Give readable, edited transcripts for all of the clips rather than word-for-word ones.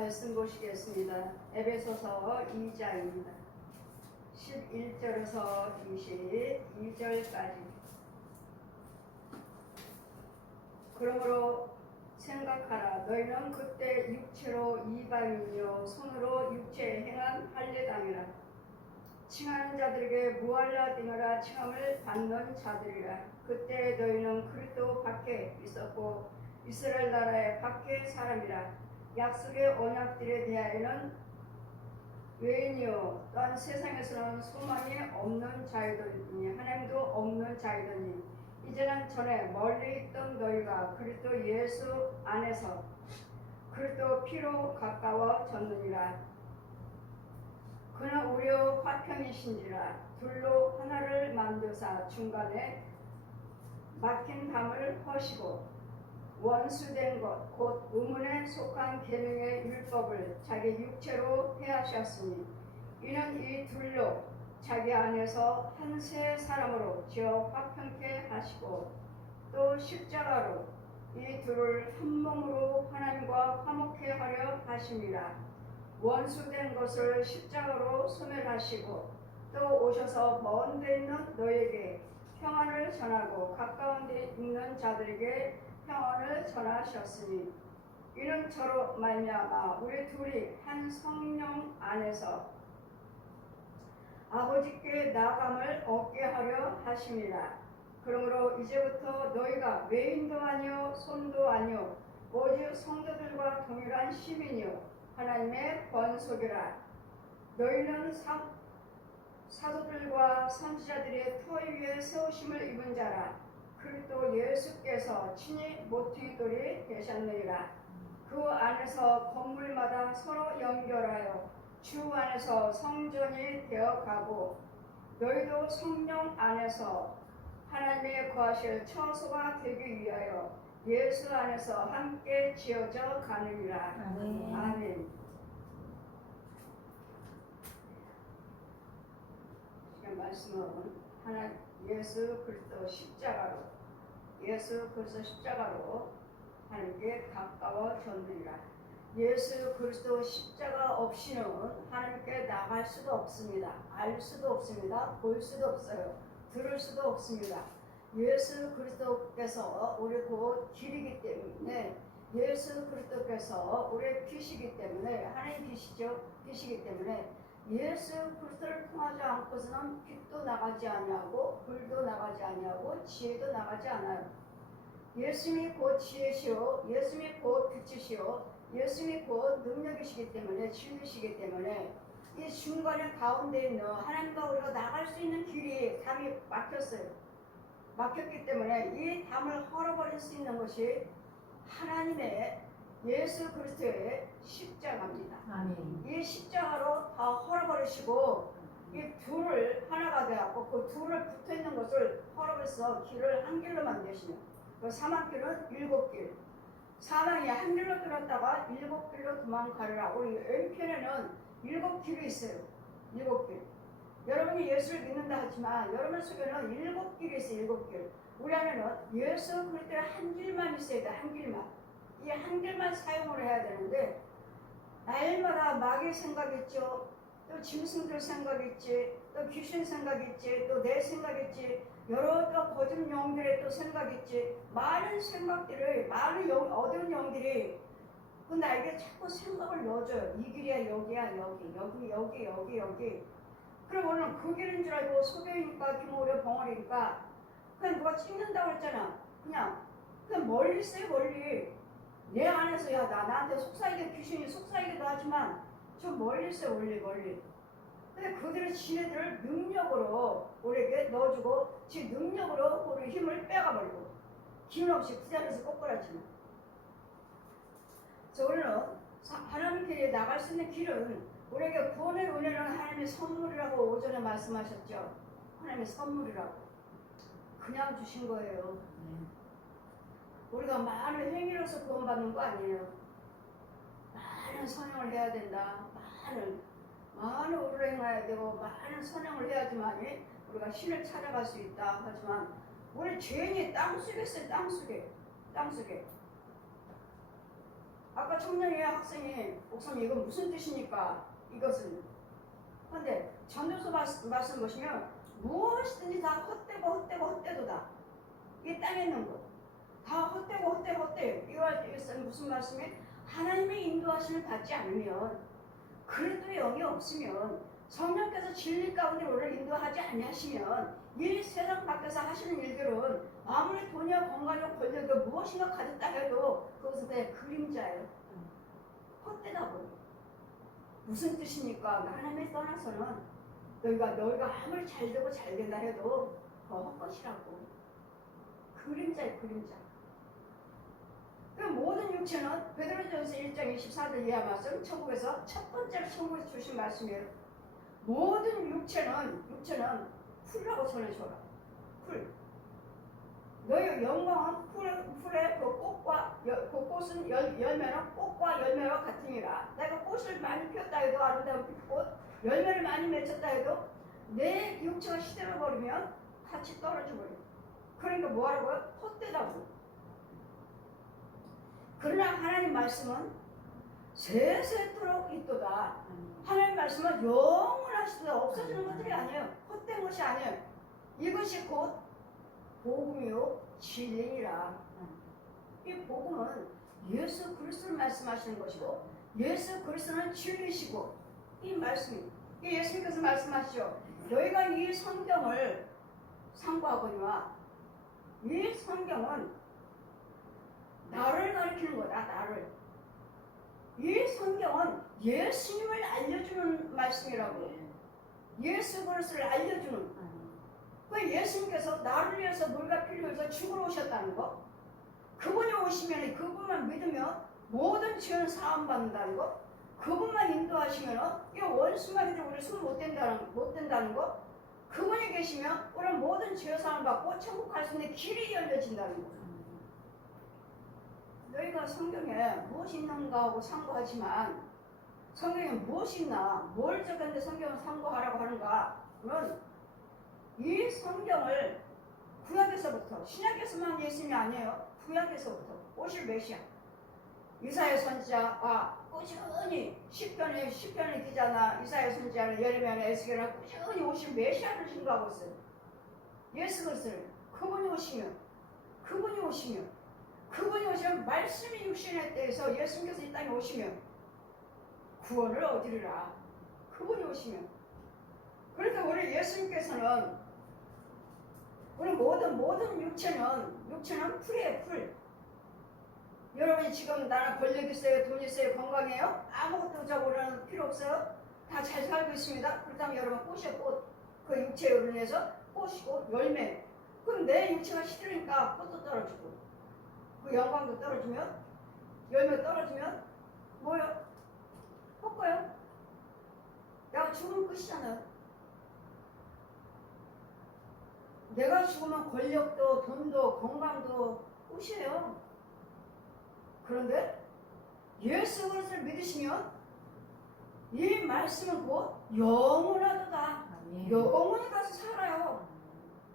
말씀 보시겠습니다. 에베소서 2장입니다. 11절에서 22절까지. 그러므로 생각하라. 너희는 그때 육체로 이방인이요 손으로 육체에 행한 할례당이라. 칭하는 자들에게 무할라디노라 칭함을 받는 자들이라. 그때 너희는 그리스도 밖에 있었고 이스라엘 나라의 밖에 사람이라. 약속의 언약들에 대하여는 외인이요 또한 세상에서는 소망이 없는 자이더니 하나님도 없는 자이더니 이제는 전에 멀리 있던 너희가 그리스도 예수 안에서 그리스도 피로 가까워졌느니라. 그는 우리의 화평이신지라. 둘로 하나를 만드사 중간에 막힌 담을 허시고 원수된 것 곧 의문에 속한 계명의 율법을 자기 육체로 해하셨으니 이는 이 둘로 자기 안에서 한 세 사람으로 지어 화평케 하시고 또 십자가로 이 둘을 한 몸으로 하나님과 화목케 하려 하심이라. 원수된 것을 십자가로 소멸하시고 또 오셔서 먼 데 있는 너에게 평안을 전하고 가까운 데 있는 자들에게 평안을 전하셨으니 이는 저로 말미암아 우리 둘이 한 성령 안에서 아버지께 나감을 얻게 하려 하심이라. 그러므로 이제부터 너희가 외인도 아니요 손도 아니요 오직 성도들과 동일한 시민이요 하나님의 권속이라. 너희는 사도들과 선지자들의 터 위에 세우심을 입은 자라. 그리스도 예수께서 친히 모퉁이돌이 되셨느니라. 그 안에서 건물마다 서로 연결하여 주 안에서 성전이 되어가고 너희도 성령 안에서 하나님의 거하실 처소가 되기 위하여 예수 안에서 함께 지어져 가느니라. 아멘. 아멘. 지금 말씀은 예수 그리스도 십자가로 하나님께 가까워졌느니라. 예수 그리스도 십자가 없이는 하나님께 나갈 수도 없습니다. 알 수도 없습니다. 볼 수도 없어요. 들을 수도 없습니다. 예수 그리스도께서 우리 곧 길이기 때문에 예수 그리스도께서 우리의 빛이기 때문에 하나님 빛이기 때문에 예수 그리스도를 통하지 않고서는 빛도 나가지 아니하고 불도 나가지 아니하고 지혜도 나가지 않아요. 예수님이 곧 지혜시오, 예수님이 곧 빛이시오, 예수님이 곧 능력이시기 때문에 진리시기 때문에 이 중간에 가운데 있는 하나님과 우리가 나갈 수 있는 길이 담이 막혔어요. 막혔기 때문에 이 담을 헐어버릴 수 있는 것이 하나님의 예수 그리스도의 십자가입니다. 아멘. 이 십자가로 다 헐어버리시고 이 둘을 하나가 되었고 그 둘을 붙어있는 것을 헐어버려서 길을 한 길로 만드시는 그 사망길은 7길. 사망이 한 길로 들었다가 7길로 도망가려고 이 왼편에는 7길이 있어요. 7길. 여러분이 예수를 믿는다 하지만 여러분 속에는 7길이 있어요. 7길. 우리 안에는 예수 그리스도의 한 길만 있어야 돼. 한 길만. 이 한 길만 사용을 해야 되는데 날마다 마귀 생각 있죠. 또 짐승들 생각 있지. 또 귀신 생각 있지. 또 내 생각 있지. 여러 또 거짓 영들의 또 생각 있지. 많은 생각들을 많은 어두운 영들이 그 나에게 자꾸 생각을 넣어줘요. 이 길이야 여기야 여기. 그럼 오늘 그 길인 줄 알고 소개니까 김오려 벙어리니까 그냥 누가 찍는다고 했잖아. 그냥 멀리 있어요. 멀리. 내 안에서 나한테 속삭이게 귀신이 속삭이기도 하지만 좀 멀리 있어요. 멀리. 근데 그들은 지네들을 능력으로 우리에게 넣어주고 지 능력으로 우리 힘을 빼가버리고 기운 없이 그 자리에서 꼬꾸라지는. 그래서 우리는 하나님 길에 나갈 수 있는 길은 우리에게 구원의 은혜는 하나님의 선물이라고 오전에 말씀하셨죠. 하나님의 선물이라고. 그냥 주신 거예요. 우리가 많은 행위로서 구원받는 거 아니에요. 많은 선행을 해야 된다. 많은 의를 행해야 되고 많은 선행을 해야지만 우리가 신을 찾아갈 수 있다. 하지만 우리 죄인이 땅속에 있어요. 땅속에. 아까 청년의 학생이 목사님 이건 무슨 뜻입니까? 이것은. 그런데 전도서 말씀 보시면 무엇이든지 다 헛되도다. 이 땅에 있는 것. 다 헛되고. 이것은 무슨 말씀이? 하나님의 인도하심을 받지 않으면 그리스도의 영이 없으면 성령께서 진리 가운데 우리를 인도하지 아니하시면 이 세상 밖에서 하시는 일들은 아무리 돈이나 건강이나 권력이 무엇인가 가졌다 해도 그것은 그냥 그림자예요. 헛되다고. 무슨 뜻입니까? 하나님을 떠나서는 너희가 아무리 잘 되고 잘 된다 해도 더 헛것이라고. 그림자예요, 그림자. 그 모든 육체는 베드로전서 1장 24절 이하 말씀, 천국에서 첫 번째로 천국에서 주신 말씀이에요. 모든 육체는 풀이라고 전해줘라. 풀. 너희 영광은 풀의 그 꽃과 그 꽃은 열매는 꽃과 열매와 같으니라. 내가 꽃을 많이 피웠다 해도 아름다운 꽃, 열매를 많이 맺혔다 해도 내 육체가 시들어 버리면 같이 떨어져 버려. 그러니까 뭐하라고요? 헛되다고. 그러나 하나님 말씀은 세세토록 있도다. 하나님 말씀은 영원하시도다. 없어지는 것들이 아니에요. 헛된 것이 아니에요. 이것이 곧 복음이요 진리니라. 이 복음은 예수 그리스도를 말씀하시는 것이고 예수 그리스도는 진리시고 이 말씀이 예수님께서 말씀하시죠. 너희가 이 성경을 상고하거니와 이 성경은 나를 가리키는 거다. 나를. 이 성경은 예수님을 알려주는 말씀이라고. 예수 그리스도를 알려주는. 그 예수님께서 나를 위해서 물과 피를 흘려서 죽으러 오셨다는 거. 그분이 오시면 그분만 믿으면 모든 죄는 사함 받는다는 거. 그분만 인도하시면 이 원수만 해도 우리 손 못 된다는 거. 그분이 계시면 우리는 모든 죄 사함 받고 천국 갈 수 있는 길이 열려진다는 거. 너희가 성경에 무엇이 있는가 하고 상고하지만 성경에 무엇이 있나 뭘 적었는데 성경을 상고하라고 하는가는 이 성경을 구약에서부터 신약에서만 예수님이 아니에요. 구약에서부터 오실 메시아 이사야 선지자가 꾸준히 시편의 기자나 이사야 선지자나 예레미야나 에스겔이나 꾸준히 오실 메시아를 증거하고 있어요. 예수 그리스도를 그분이 오시면 말씀이 육신에 대해서 예수님께서 이 땅에 오시면 구원을 얻으리라. 그분이 오시면. 그러니까 우리 예수님께서는 우리 모든 육체는 풀이에요. 풀. 여러분이 지금 나는 권력 있어요, 돈 있어요, 건강해요? 아무것도 저보다는 필요 없어요? 다 잘 살고 있습니다. 그렇다면 여러분 꽃이요, 꽃. 그 육체로 인해서 꽃이고 열매. 그럼 내 육체가 시들으니까 꽃도 떨어지고 그 영광도 떨어지면 열매 떨어지면 뭐요? 헛거요? 내가 죽으면 끝이잖아요. 내가 죽으면 권력도 돈도 건강도 끝이에요. 그런데 예수 그리스도를 믿으시면 이 말씀은 곧 영원하도다. 영원히 가서 살아요.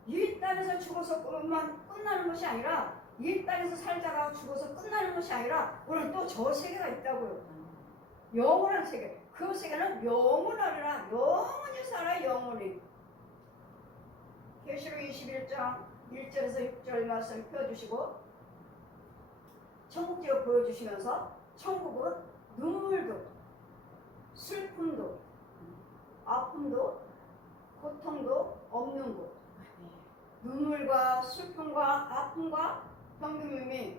이 땅에서 죽어서 끝나는 것이 아니라 이 땅에서 살다가 죽어서 끝나는 것이 아니라 우리는 또 저 세계가 있다고요. 영원한 세계. 그 세계는 영원하리라. 영원히 살아요. 영원히. 계시록 21장 1절에서 6절 말씀 펴주시고 천국지를 보여주시면서 천국은 눈물도 슬픔도 아픔도 고통도 없는 곳. 눈물과 슬픔과 아픔과 병듦이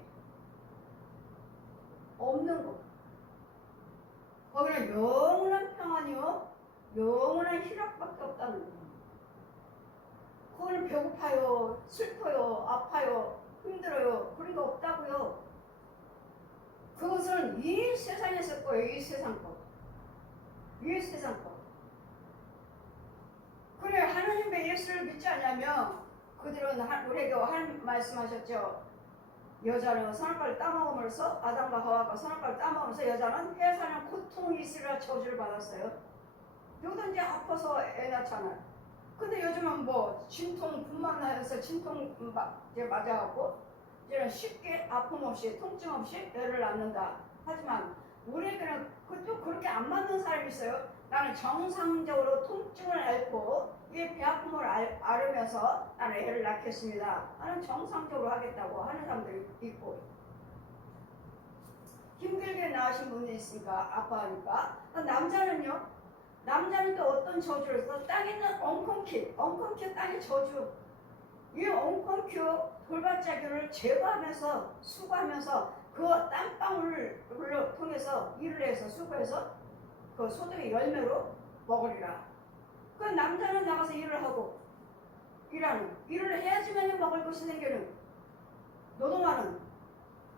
없는 곳. 거기는 영원한 평안이요 영원한 희락밖에 없다는 거예요. 거기는 배고파요, 슬퍼요, 아파요, 힘들어요. 그런 거 없다고요. 그것은 이 세상에서 거예요. 이 세상 거. 이 세상 거. 그래 하나님의 예수를 믿지 않냐면 그들은 우리에게 한 말씀하셨죠. 여자는 선악과를 따먹음으로써 아담과 하와가 선악과를 따먹으면서 여자는 해산한 고통이 있으리라 저주를 받았어요. 누구든지 아파서 애 낳잖아요. 근데 요즘은 뭐 진통 분만 나서 진통 이제 맞아갖고 이제는 쉽게 아픔 없이 통증 없이 애를 낳는다. 하지만 우리에게는 그것도 그렇게 안 맞는 사람이 있어요. 나는 정상적으로 통증을 앓고 이 배 아픔을 앓으면서 나는 애를 낳겠습니다. 나는 정상적으로 하겠다고 하는 사람들이 있고, 힘들게 낳으신 분이 있으니까 아파하니까. 남자는요, 남자는 또 어떤 저주를 써? 땅에 있는 엉겅퀴 땅의 저주. 이 엉겅퀴 돌발자기를 제거하면서 수거하면서 그 땀방울을 통해서 일을 해서 수거해서 그 소득의 열매로 먹으리라. 그 남자는 나가서 일을 하고 일을 해야지만 먹을 것이 생기는, 노동하는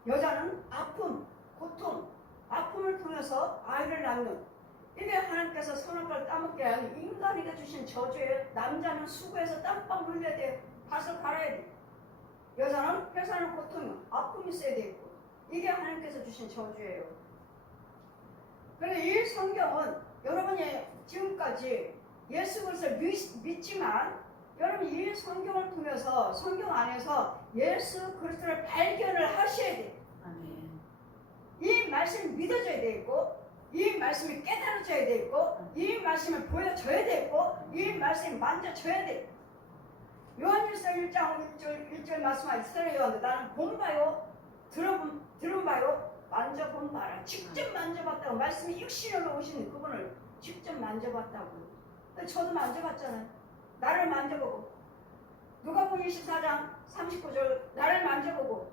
여자는 아픔, 고통, 아픔을 통해서 아이를 낳는, 이게 하나님께서 선악과를 따먹게 하는 인간에게 주신 저주예요. 남자는 수고해서 땀방 흘려야 돼. 밭을 갈아야 돼. 여자는 회사는 고통, 아픔이 있어야 되고, 이게 하나님께서 주신 저주예요. 그런데 이 성경은 여러분이 지금까지 예수 그리스도를 믿지만 여러분 이 성경을 통해서 성경 안에서 예수 그리스도를 발견을 하셔야 돼. 아멘. 이 말씀이 믿어져야 되고, 이 말씀이 깨달아져야 되고, 이 말씀을 보여줘야 되고, 이 말씀이 만져져야 돼. 요한일서 1장 1절 말씀하신 이스라엘 요한들, 나는 본 바요, 들은 바요, 만져본 바라. 직접 만져봤다고. 말씀이 육신으로 오신 그분을 직접 만져봤다고. 저도 만져봤잖아요. 나를 만져보고, 누가복음 24장 39절 나를 만져보고,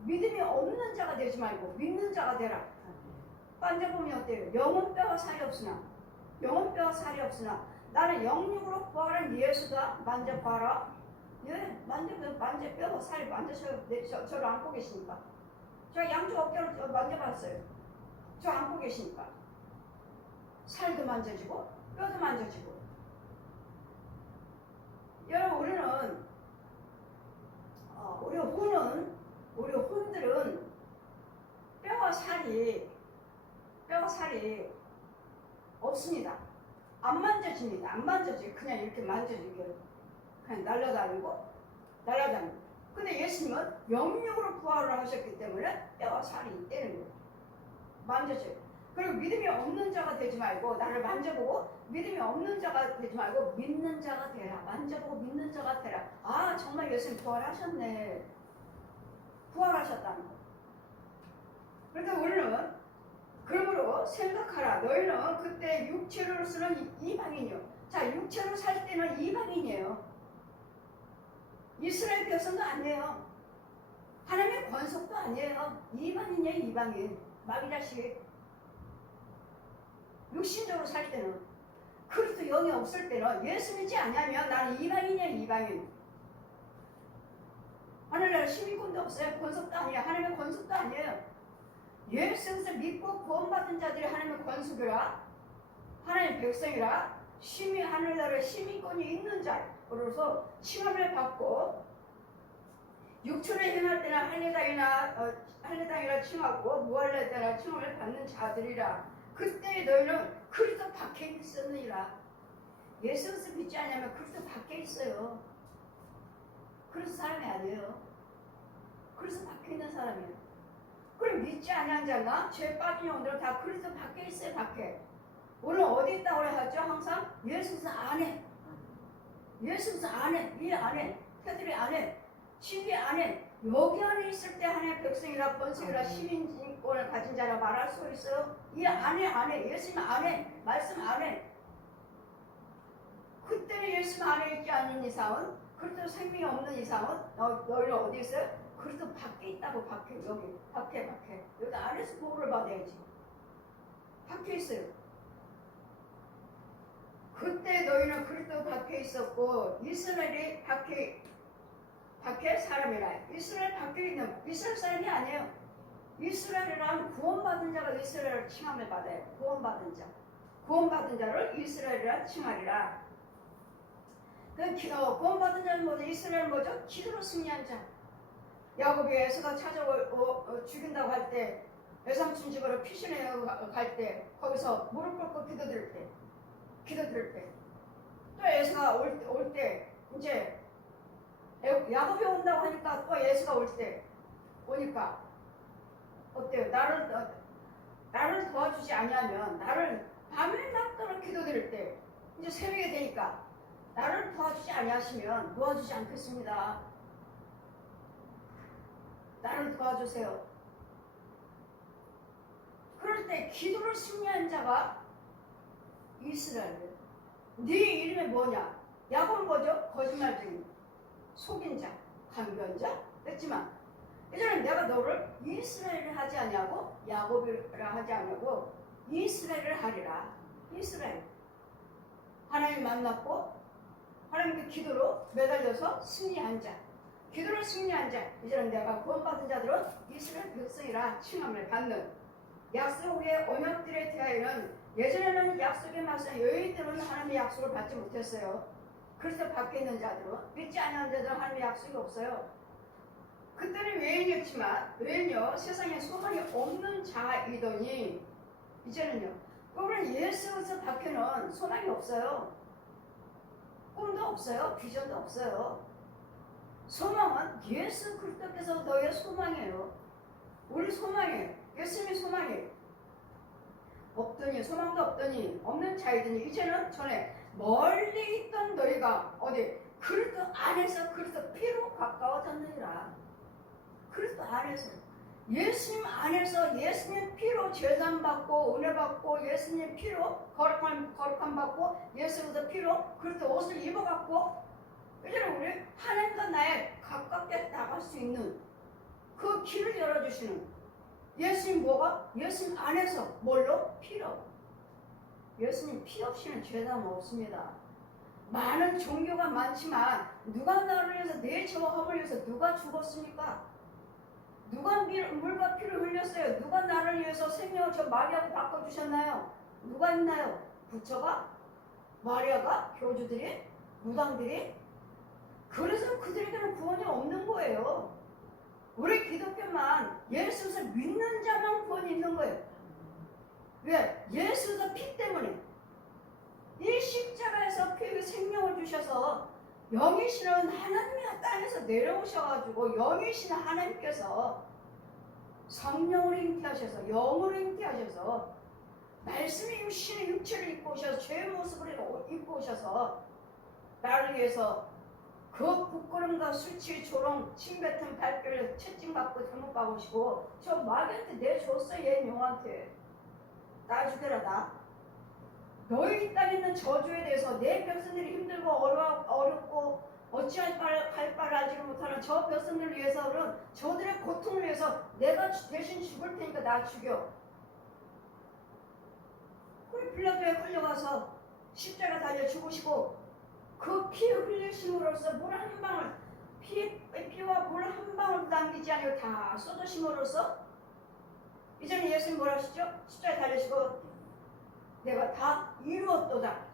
믿음이 없는 자가 되지 말고 믿는 자가 되라. 만져보면 어때요? 영혼 뼈와 살이 없으나 나는 영육으로 부활한 예수가 만져봐라. 예, 뼈와 살이 만져서 저를 안고 계시니까. 제가 양쪽 어깨를 만져봤어요. 저 안고 계시니까. 살도 만져지고 뼈도 만져지고. 여러분 우리 혼들은 뼈와 살이 없습니다. 안 만져집니다. 안 만져지. 그냥 이렇게 만져지게 그냥 날아다니고. 근데 예수님은 영육으로 부활을 하셨기 때문에 뼈와 살이 있다는 거예요. 만져져요. 그리고 믿음이 없는 자가 되지 말고, 나를 만져보고 믿음이 없는 자가 되지 말고 믿는 자가 되라. 만져보고 믿는 자가 되라. 아, 정말 예수님 부활하셨네. 부활하셨다는 거. 그런데 우리는 그러므로 생각하라. 너희는 그때 육체로 쓰는 이방인이요. 자, 육체로 살 때는 이방인이에요. 이스라엘 백성도 아니에요. 하나님의 권속도 아니에요. 이방인이에요. 이방인. 마귀 자식. 육신적으로 살 때는, 그리스도 영이 없을 때는, 예수 믿지 않냐면 나는 이방인이야. 이방인. 하늘나라 시민권도 없어요. 권속도 아니에요. 하나님의 권속도 아니에요. 예수에서 믿고 구원받은 자들이 하나님의 권속이라, 하나님의 백성이라, 하늘나라의 시민권이 있는 자로서 칭함을 받고, 육체를 행할 때나 할례당이라 칭하고 무할례 때나 칭함을 받는 자들이라. 그때 너희는 그리스도 밖에 있었느니라. 예수에서 믿지 않으면 그리스도 밖에 있어요. 그리스도 사람이 아니에요. 그리스도 밖에 있는 사람이에요. 그럼 믿지 않는 자나 죄 빠진 영혼들은 다 그리스도 밖에 있어요. 밖에. 오늘 어디 있다고 하죠? 항상 예수스 안에. 예수스 안에. 이 안에. 테두리 안에. 진리 안에. 여기 안에 있을 때 하나님의 백성이라 권속이라 시민권을 가진 자라 말할 수 있어요. 이 안에. 예수님 안에. 말씀 안에. 그때는 예수님 안에 있지 않은 이상은, 그리스도 생명이 없는 이상은 너희는 어디 있어요? 그리스도 밖에 있다고. 밖에. 여기 밖에. 여기 안에서 보호를 받아야지. 밖에 있어요. 그때 너희는 그리스도 밖에 있었고 이스라엘이 밖에 사람이라. 이스라엘 밖에 있는 이스라엘 사람이 아니에요. 이스라엘이란 구원받은 자가 이스라엘을 칭함을 받아요. 구원받은 자를 이스라엘이라 칭하리라. 구원받은 자는 뭐죠? 이스라엘은 뭐죠? 기도로 승리한 자. 야곱이 에서가 죽인다고 할 때, 외삼촌 집으로 피신해 갈 때, 거기서 무릎 꿇고 기도드릴 때, 또 에서가 올 때, 이제 야곱이 온다고 하니까 또 에서가 올 때 오니까 어때요? 나를 도와주지 아니하면 나를 밤에 낮도록 기도드릴 때 이제 새벽이 되니까 나를 도와주지 아니하시면 도와주지 않겠습니다. 나를 도와주세요. 그럴 때 기도를 승리한 자가 이스라엘. 네 이름이 뭐냐? 야곱은 뭐죠? 거짓말쟁이, 속인 자, 강변 자. 했지만 이제는 내가 너를 이스라엘을 하지 아니하고 야곱이라 하지 아니하고 이스라엘을 하리라. 이스라엘. 하나님 만났고 하나님께 기도로 매달려서 승리한 자. 기도를 승리한 자. 이제는 내가 구원받은 자들은 이스라엘 백성이라 칭함을 받는 약속 후의 언약들에 대하여는 예전에는 약속에 맞서 여인들은 하나님의 약속을 받지 못했어요. 그래서 밖에 있는 자들은 믿지 않는 데도 하나님의 약속이 없어요. 그때는 외인이었지만 외인요 세상에 소망이 없는 자이더니 이제는요 그분은 예수에서 밖에는 소망이 없어요. 꿈도 없어요. 비전도 없어요. 소망은 예수 그리스도께서 너의 소망이에요. 우리 소망이에요. 예수님이 소망이에요. 없더니 소망도 없더니 없는 자이더니 이제는 전에 멀리 있던 너희가 어디 그리스도 안에서 그리스도 피로 가까워졌느니라. 그리스도 안에서 예수님 안에서 예수님 피로 죄산 받고 은혜 받고 예수님 피로 거룩함 받고 예수님도 피로 그리스도 옷을 입어갖고 이제는 우리 하나님과 나에 가깝게 나갈 수 있는 그 길을 열어주시는 예수님 뭐가? 예수님 안에서 뭘로? 피로. 예수님 피 없이는 죄사함 없습니다. 많은 종교가 많지만 누가 나를 위해서 내 죄와 허물을 위해서 누가 죽었습니까? 누가 물과 피를 흘렸어요? 누가 나를 위해서 생명을 저 마리아로 바꿔주셨나요? 누가 있나요? 부처가? 마리아가? 교주들이? 무당들이? 그래서 그들에게는 구원이 없는 거예요. 우리 기독교만 예수를 믿는 자만 구원이 있는 거예요. 왜? 예수의 피 때문에 이 십자가에서 피 생명을 주셔서 영이시는 하나님이 땅에서 내려오셔가지고 영이시는 하나님께서 성령으로 잉태하셔서 영으로 잉태하셔서 말씀이 신의 육체를 입고 오셔서 죄의 모습을 입고 오셔서 나를 위해서 그 부끄럼과 수치, 조롱, 침뱉은 발길을 채찍받고 잘못받으시고 저 마귀한테 내줬어. 얘 용한테 나 죽여라. 나 너희 땅에 있는 저주에 대해서 내 백성들이 힘들고 어렵고 어찌할 바를 알지를 못하는 저 백성들을 위해서는 저들의 고통을 위해서 내가 대신 죽을 테니까 나 죽여. 우리 빌라도에 끌려가서 십자가 달려 죽으시고 그 피 흘리심으로써 물 한 방울 피와 물 한 방울 남기지 않고 다 쏟으심으로써 이제는 예수님 뭐라 하시죠? 십자가에 달리시고 내가 다 이루었도다.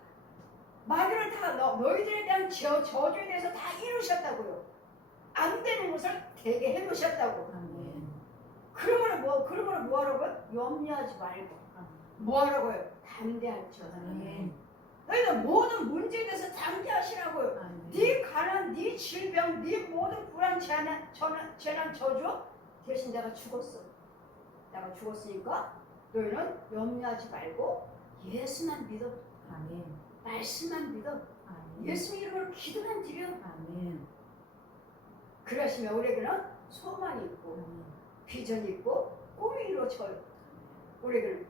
마귀를 다 너희들에 대한 저주에 대해서 다 이루셨다고요. 안 되는 것을 되게 해놓으셨다고. 그러므로 뭐 하라고요? 염려하지 말고 뭐 하라고요? 담대할지어다. 너희들 모든 문제에 대해서 담대하시라고요. 네 가난, 네 질병, 네 모든 불안, 재난, 저주 대신 내가 죽었어. 내가 죽었으니까 너희는 염려하지 말고 예수만 믿어. 아멘. 말씀만 믿어. 아멘. 예수 이름으로 기도만 드려. 아멘. 그러시면 우리에게는 소망이 있고 비전이 있고 꿈이 이루어져요. 우리에게는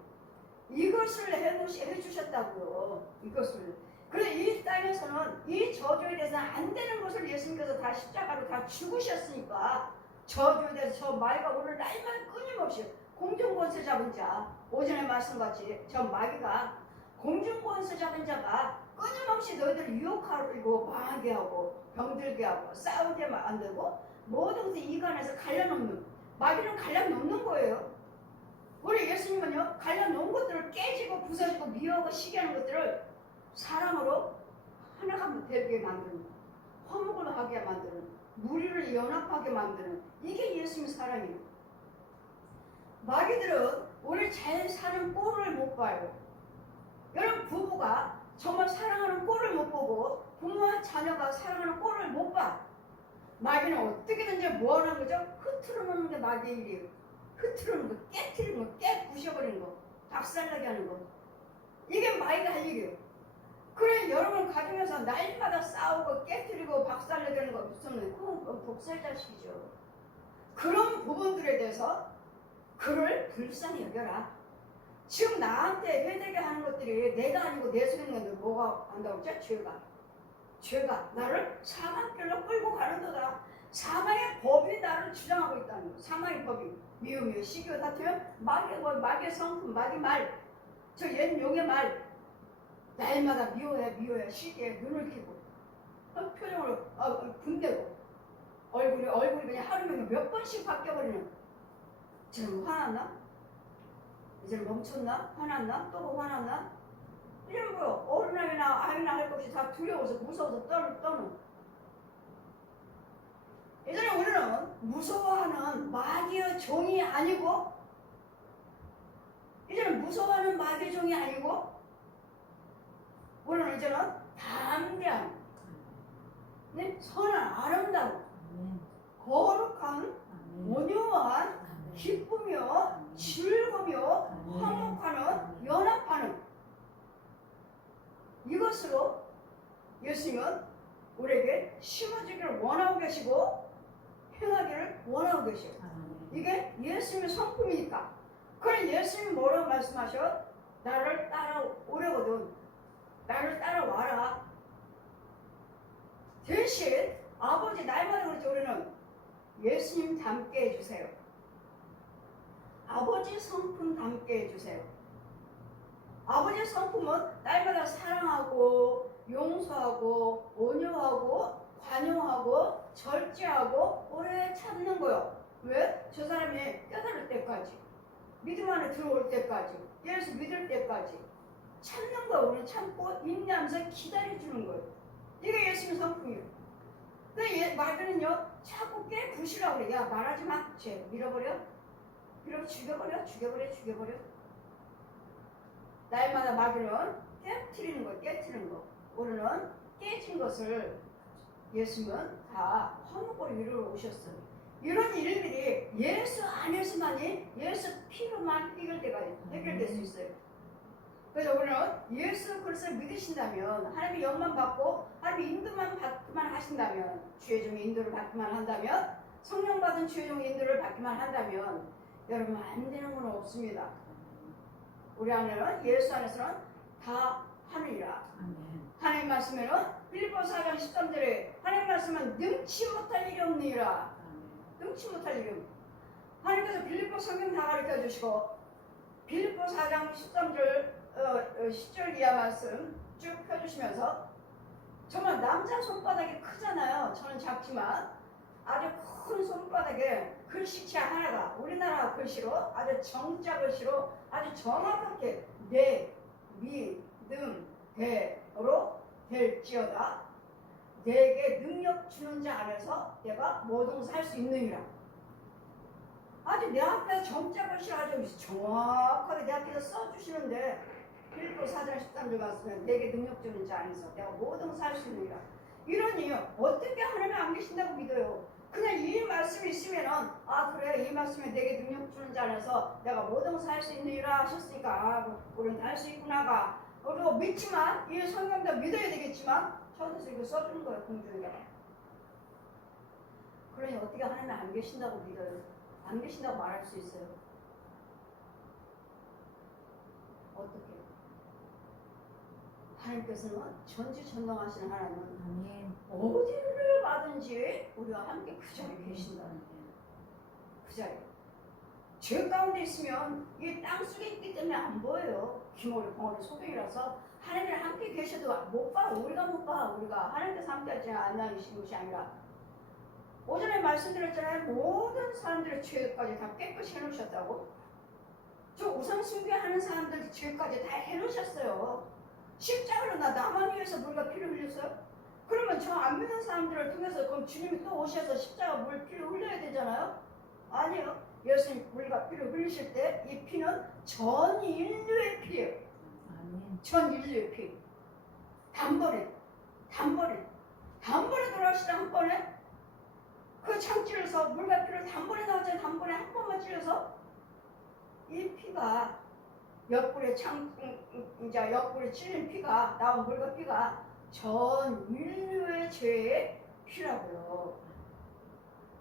이것을 해주셨다고요. 이것을. 그래서 이 땅에서는 이 저주에 대해서 안 되는 것을 예수님께서 다 십자가로 다 죽으셨으니까 저주에 대해서 저 마귀가 오늘 날마다 끊임없이 공중권세 잡은 자, 오전에 말씀같이 저 마귀가 공중권세 잡은 자가 끊임없이 너희들을 유혹하고 망하게 하고 병들게 하고 싸우게 만들고 모든 것을 이간해서 갈라놓는 마귀는 갈라놓는 거예요. 우리 예수님은요 갈라놓은 것들을 깨지고 부서지고 미워하고 시기하는 것들을 사랑으로 하나가 되게 만드는 화목을 하게 만드는 무리를 연합하게 만드는 이게 예수님 사랑이에요. 마귀들은 우리 잘 사는 꼴을 못 봐요. 여러분 부부가 정말 사랑하는 꼴을 못 보고 부모와 자녀가 사랑하는 꼴을 못 봐. 마귀는 어떻게든지 뭐하는 거죠? 흐트러 놓는 게 마귀의 일이에요. 흐트르는 거, 깨트리는 거, 깨 부셔버리는 거, 박살나게 하는 거. 이게 마귀가 할 일이에요. 그래 여러분 가정에서 날마다 싸우고 깨트리고 박살내게 하는 거 무슨 그건 독살 자식이죠. 그런 부분들에 대해서 그를 불쌍히 여겨라. 지금 나한테 해되게 하는 것들이 내가 아니고 내 속에 있는 건데 뭐가 한다고 했죠? 죄가 나를 사망길로 끌고 가는도다. 사망의 법이 나를 주장하고 있다는 거예요. 사망의 법이 미움이요 시기요 다투요 마귀의 성품 마귀 말 저 옛 용의 말 날마다 미워해 시기에 눈을 켜고 표정으로 분대고 얼굴이 그냥 하루면 몇 번씩 바뀌어버리는. 지금 화났나? 이제는 멈췄나? 화났나? 또 화났나? 이런 거 어른이나 아이나 할 것 없이 다 두려워서 무서워서 떠는. 예전에 우리는 무서워하는 마귀의 종이 아니고 이제는 무서워하는 마귀의 종이 아니고 우리는 이제는 담대한 선한 아름다운 거룩한 온유한 기쁘며 즐거며 화목하는 연합하는 이것으로 예수님은 우리에게 심어지기를 원하고 계시고 행하기를 원하고 계셔요. 이게 예수님의 성품이니까. 그래 예수님이 뭐라고 말씀하셔? 나를 따라오려거든. 나를 따라와라. 대신 아버지 날마다 그렇지 우리는 예수님 닮게 해주세요. 아버지 성품 닮게 해주세요. 아버지의 성품은 날마다 사랑하고 용서하고 온유하고 관용하고 절제하고 오래 참는 거요. 왜? 저 사람이 깨달을 때까지 믿음 안에 들어올 때까지 예수 믿을 때까지 참는 거예요. 우리는 참고 인내하면서 기다려주는 거예요. 이게 예수님의 성품이에요. 근데 마귀는요 자꾸 깨 부시라고 그래. 야 말하지 마. 쟤 밀어버려. 죽여버려. 날마다 마귀는 깨트리는 거. 우리는 깨진 것을 예수님은 다 화목으로 이루어 오셨어요. 이런 일들이 예수 안에서만이 예수 피로만 해결될 수 있어요. 그래서 우리는 예수 그리스도를 믿으신다면 하나님의 영만 받고 하나님의 인도만 받기만 하신다면 주의 종의 인도를 받기만 한다면 성령 받은 주의 종의 인도를 받기만 한다면 여러분 안 되는 건 없습니다. 우리 안에는 예수 안에서는 다 하느니라. 하나님 말씀에는 빌립보서 4장 13절에 하나님 말씀은 능치 못할 일이 없느니라. 능치 못할 일이 없느니라. 하나님께서 빌립보 성경 다 가르쳐 주시고 빌립보 4장 13절 10절 이하 말씀 쭉 펴주시면서 정말 남자 손바닥이 크잖아요. 저는 작지만 아주 큰 손바닥에 글씨체 하나가 우리나라 글씨로 아주 정자 글씨로 아주 정확하게 내 믿음 대로 될지어다 내게 능력 주는 자 안에서 내가 모든 할 수 있느니라. 아주 내 앞에서 정자 글씨로 아주 정확하게 내 앞에서 써주시는데 빌립보 4장 13절 말씀에 내게 능력 주는 자 안에서 내가 모든 할 수 있느니라. 이러니 어떻게 하나님 안 계신다고 믿어요? 그냥 이 말씀이 있으면은 그래 이 말씀에 내게 능력 주는 자 안에서 내가 모든 것을 할 수 있느니라 하셨으니까 우리는 다 할 수 있구나가 그리고 믿지만 이 성경도 믿어야 되겠지만 저기서 이거 써주는 거예요. 공주에게. 그러니 어떻게 하나님 안 계신다고 믿어요? 안 계신다고 말할 수 있어요? 어떻게? 하나님께서는 전지전능하신 하나님은 어디를 가든지 우리와 함께 그 자리에 계신다는 거예요. 그 자리에. 죄 가운데 있으면 이 땅 속에 있기 때문에 안 보여요. 귀머리 벙어리 소경이라서 하나님이랑 함께 계셔도 못 봐. 우리가 못 봐. 우리가 하나님께서 함께 하지 않으신 것이 아니라 오전에 말씀드렸잖아요. 모든 사람들의 죄까지 다 깨끗이 해놓으셨다고. 저 우상 숭배하는 사람들 죄까지 다 해놓으셨어요. 십자가로 나만 위해서 우리가 피를 흘렸어요? 그러면 저 안 믿는 사람들을 통해서 그럼 주님이 또 오셔서 십자가 물 피를 흘려야 되잖아요? 아니요. 예수님 우리가 피를 흘리실 때 이 피는 전 인류의 피예요. 전 인류의 피. 단번에 돌아오시다 한 번에 그 창 찔러서 물과 피를 단번에 나왔잖아요. 단번에 한 번만 찔러서 이 피가 옆구리에 이제 옆구리에 찔린 피가 나온 물과 피가 전 인류의 죄의 피라고요.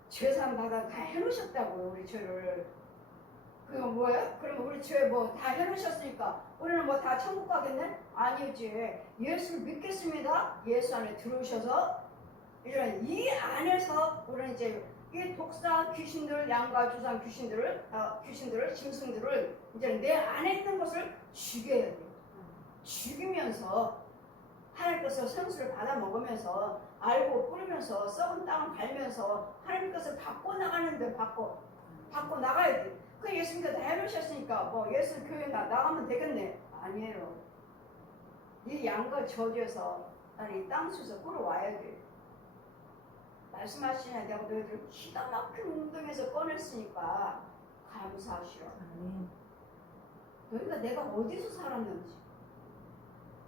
죄산 받아 다 해놓으셨다고요. 우리 죄를. 그건 뭐예요? 그러면 우리 죄 뭐 다 해놓으셨으니까 우리는 뭐 다 천국 가겠네? 아니지. 예수를 믿겠습니다. 예수 안에 들어오셔서 이런 이 안에서 우리는 이제 이 독사 귀신들, 양과 주상 귀신들을 짐승들을 이제 내 안에 있는 것을 죽여야 돼요. 죽이면서 하나님 것을 생수를 받아 먹으면서 알고 뿌리면서 썩은 땅을 갈면서 하나님 것을 받고 나가는데 받고 나가야 돼. 그 예수님께서 다 해놓으셨으니까 뭐 예수 교회 나가면 되겠네. 아니에요. 이 양과 저주에서 아니 땅수에서 끌어와야 돼. 말씀하시냐 내가 너희들 기가 막힌 운동에서 꺼냈으니까 감사하시라. 너희가 내가 어디서 살았는지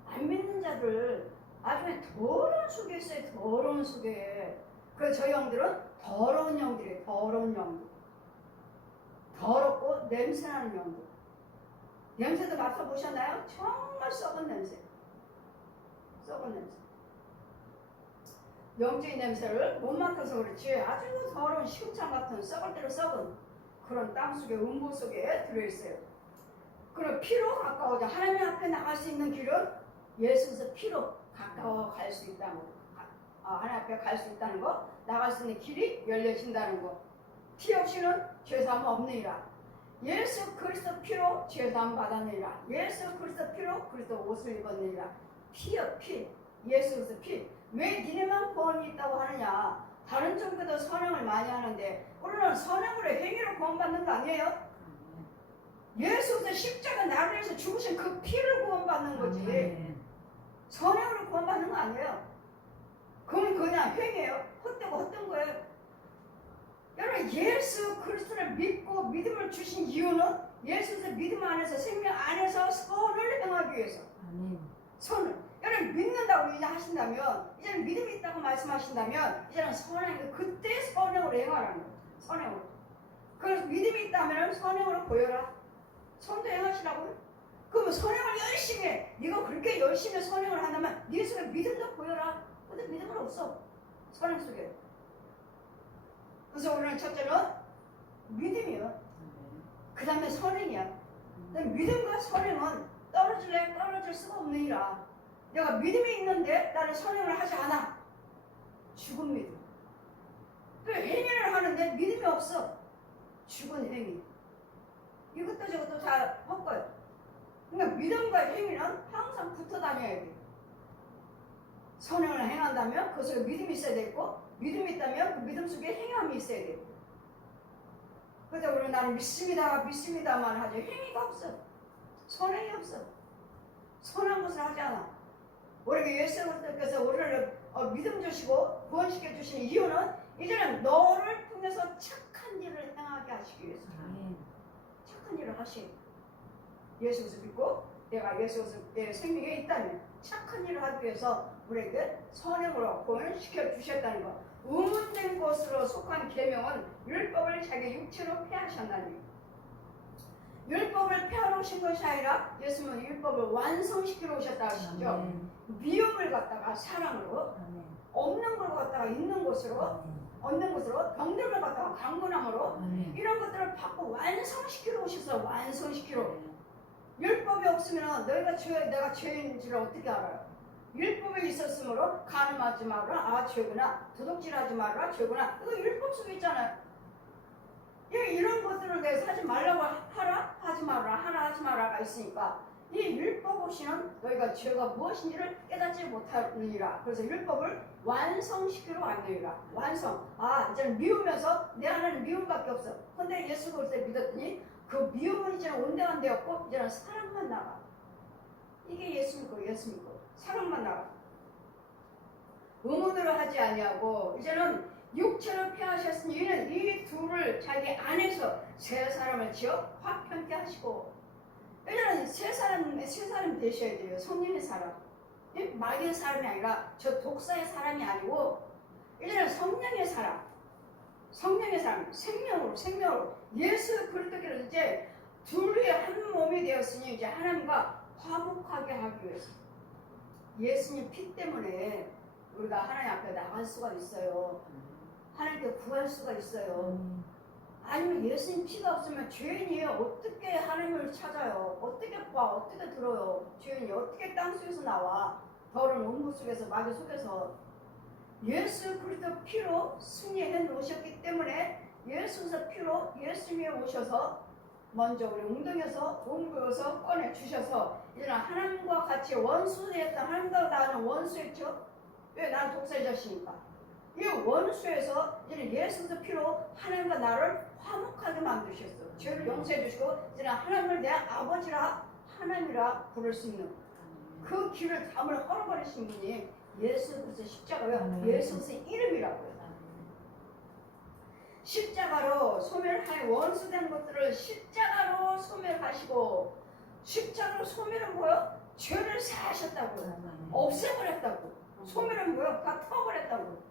안 믿는 자들 아주 그냥 더러운 속에 있어요. 더러운 속에. 그래서 저 영들은 더러운 영들이에요. 더러운 영들. 더럽고 냄새나는 영들. 냄새도 맡아보셨나요? 정말 썩은 냄새. 썩은 냄새. 영적인 냄새를 못 맡아서 그렇지 아주 더러운 시궁창 같은 썩을 대로 썩은 그런 땅 속에 음부 속에 들어있어요. 그럼 피로 가까워져. 하나님 앞에 나갈 수 있는 길은 예수에서 피로 가까워 갈 수 있다는 거. 하나님 앞에 갈 수 있다는 거. 나갈 수 있는 길이 열려진다는 거. 피 없이는 죄사함 없느니라. 예수 그리스도 피로 죄사함 받았느니라. 예수 그리스도 피로 그리스도 옷을 입었느니라. 피요 피. 예수에서 피. 왜 니네만 구원이 있다고 하느냐. 다른 종교도 선행을 많이 하는데 우리는 선행으로 행위로 구원받는 거 아니에요? 예수에서 십자가 나를 위해서 죽으신 그 피를 구원받는 거지. 선행으로 구원받는 거 아니에요. 그건 그냥 행위예요. 헛된 거예요. 여러분 예수 그리스도를 믿고 믿음을 주신 이유는 예수에서 믿음 안에서 생명 안에서 선을 행하기 위해서. 선을. 여러분 믿는다고 이제 하신다면 이제는 믿음이 있다고 말씀하신다면 이제는 선행 그때 선행으로 행하라는 거예요. 선행으로. 그래서 믿음이 있다면 선행으로 보여라. 선도 행하시라고요? 그러면 선행을 열심히 해. 네가 그렇게 열심히 선행을 한다면 네 속에 믿음도 보여라. 근데 믿음은 없어. 선행 속에. 그래서 우리는 첫째는 믿음이요. 그 다음에 선행이야. 믿음과 선행은 떨어질래 떨어질 수가 없느니라. 내가 믿음이 있는데 나는 선행을 하지 않아. 죽은 믿음. 또 행위를 하는데 믿음이 없어. 죽은 행위. 이것도 저것도 다 헛거예요. 그러니까 믿음과 행위는 항상 붙어 다녀야 돼. 선행을 행한다면 그 속에 믿음이 있어야 되고 믿음이 있다면 그 믿음 속에 행함이 있어야 되고. 그래서 우리는 나는 믿습니다만 하죠. 행위가 없어. 선행이 없어. 선한 것을 하지 않아. 우리가 예수님께서 우리를 믿음 주시고 구원시켜 주시는 이유는 이제는 너를 통해서 착한 일을 행하게 하시기 위해서. 착한 일을 하시. 예수를 믿고 내가 예수의 생명에 있다면 착한 일을 하기 위해서 우리에게 선행으로 구원시켜 주셨다는 것. 의문된 것으로 속한 계명은 율법을 자기 육체로 폐하셨나니. 율법을 폐하러 오신 것이 아니라 예수님은 율법을 완성시키러 오셨다 하시죠. 미움을 갖다가 사랑으로, 없는 걸 갖다가 있는 것으로, 얻는 것으로, 병들을 갖다가 강건함으로 이런 것들을 받고 완성시키러 오셔서 완성시키러. 율법이 없으면 너희가 내가 죄인지를 어떻게 알아요? 율법이 있었으므로 간음하지 말라. 죄구나. 도둑질하지 말라. 죄구나. 이거 율법 속에 있잖아요. 이런 것들을 내가 하지 말라고 하라. 하지 말라. 하라 하지 말라가 있으니까 이 율법 없이는 너희가 죄가 무엇인지를 깨닫지 못하느니라. 그래서 율법을 완성시키러 왔느니라. 완성. 이제는 미우면서 내 안에는 미움밖에 없어. 근데 예수 그리스도를 믿었더니 그 미움은 이제는 온데간 되었고 이제는 사랑만 나가. 이게 예수 믿고 사랑만 나가. 의문으로 하지 아니하고 이제는 육체를 폐하셨으니 이는 이 둘을 자기 안에서 새 사람을 지어 화평케 하시고. 이제는 새 사람 되셔야 돼요. 성령의 사람. 마귀의 사람이 아니라 저 독사의 사람이 아니고 이제는 성령의 사람. 생명으로 예수 그리스도께서 이제 둘이 한 몸이 되었으니 이제 하나님과 화목하게 하기 위해서 예수님 피 때문에 우리가 하나님 앞에 나갈 수가 있어요. 하나님께 구할 수가 있어요. 아니면 예수님 피가 없으면 죄인이 어떻게 하나님을 찾아요? 어떻게 봐? 어떻게 들어요? 죄인이 어떻게 땅속에서 나와? 더러운 음부 속에서 마귀 속에서 예수 그리스도 피로 승리해 놓으셨기 때문에 예수의 피로 예수님이 오셔서 먼저 우리 웅덩이에서 옮겨서 꺼내 주셔서 이제는 하나님과 같이 원수였던 하나님과 나는 원수였죠. 왜? 난 독살자시니까. 이 원수에서 이제는 예수의 피로 하나님과 나를 화목하게 만드셨어. 죄를 용서해 주시고 이제는 하나님을 내 아버지라 하나님이라 부를 수 있는 그 길을 담을 헐어버리신 분이 예수 그리스도 십자가요. 예수 그리스도의 이름이라고요. 십자가로 소멸할 원수된 것들을 십자가로 소멸하시고 십자가로 소멸은 뭐요? 죄를 사하셨다고요. 없애버렸다고. 소멸은 뭐요? 다 터버렸다고.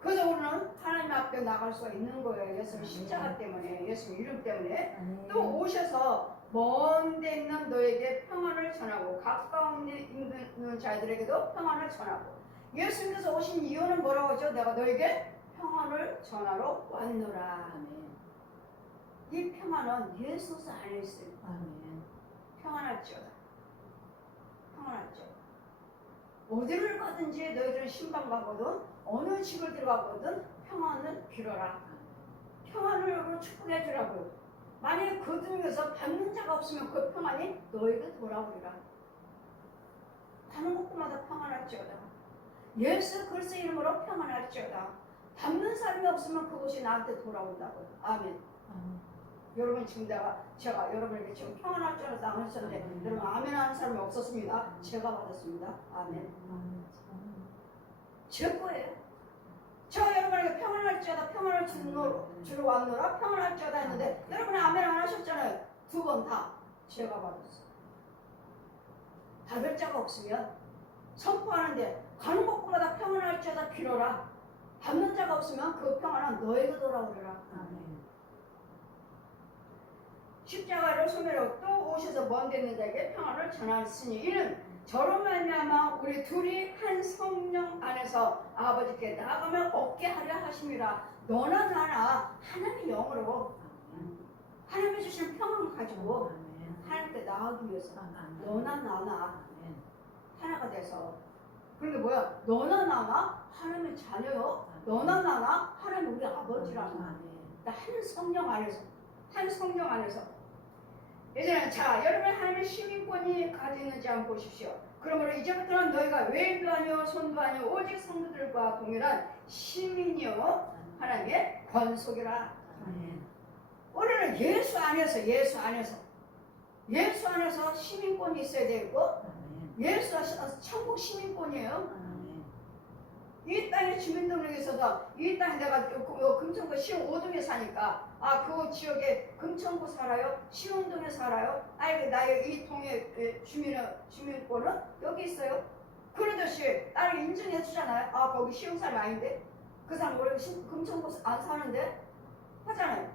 그래서 우리는 하나님 앞에 나갈 수가 있는 거예요. 예수님 십자가 때문에, 예수님 이름 때문에. 또 오셔서 먼 데 있는 너에게 평안을 전하고 가까운 데 있는 자들에게도 평안을 전하고. 예수님께서 오신 이유는 뭐라고 하죠? 내가 너에게 평안을 전하러 왔노라. 이 평안은 예수 안에 있어요. 평안할지어다. 평안할지어다. 어디를 가든지 너희들은 신방가거든 어느 집을 들어가거든 평안을 빌어라. 평안을 축복해 주라고. 만약에 그 중에서 받는 자가 없으면 그 평안이 너희에게 돌아오리라. 가는 곳마다 평안할지어다. 예수 그리스도 이름으로 평안할지어다. 받는 사람이 없으면 그곳이 나한테 돌아온다고. 아멘. 여러분 지금 제가 여러분에게 지금 평안할 줄 알았다 하셨는데 여러분 아멘 하는 사람이 없었습니다. 제가 받았습니다. 아멘. 제 거예요. 제가 여러분에게 평안할지어다 평안을 주러 왔노라 평안할지어다 했는데 여러분이 아멘 안 하셨잖아요. 두 번 다 제가 받았어요. 받을 자가 없으면 선포하는데 가는 곳마다 평안할지어다 빌어라. 받는 자가 없으면 그 평안은 너에게 돌아오리라. 아멘. 십자가를 소멸하고 또 오셔서 먼 데 있는 자에게 평안을 전하시니 이는 저로 말미암아 우리 둘이 한 성령 안에서 아버지께 나아가며 얻게 하려 하심이라. 너나 나나 하나님의 영으로 하나님이 주시는 평안을 가지고 하나님께 나아가기 위해서 너나 나나 하나가 돼서. 그런데 뭐야? 너나 나나 하나님의 자녀요. 너나 나나 하나님 우리 아버지라는 한 성령 안에서 한 성령 안에서. 이제는 자 여러분 하나님의 시민권이 가지는지 한번 보십시오. 그러므로 이제부터는 너희가 외인도 아니요 손도 아니요 오직 성도들과 동일한 시민이요 하나님의 권속이라. 우리는 예수 안에서 시민권이 있어야 되고 예수 안에서 천국 시민권이에요. 이 땅에 주민등록에 있어서 이 땅에 내가 금천구 시흥 5동에 사니까 그 지역에 금천구 살아요? 시흥동에 살아요? 나의 이 동의 주민권은 여기 있어요. 그러듯이 나를 인정해 주잖아요. 거기 시흥 사람 아닌데 그 사람 원래 금천구 안 사는데 하잖아요.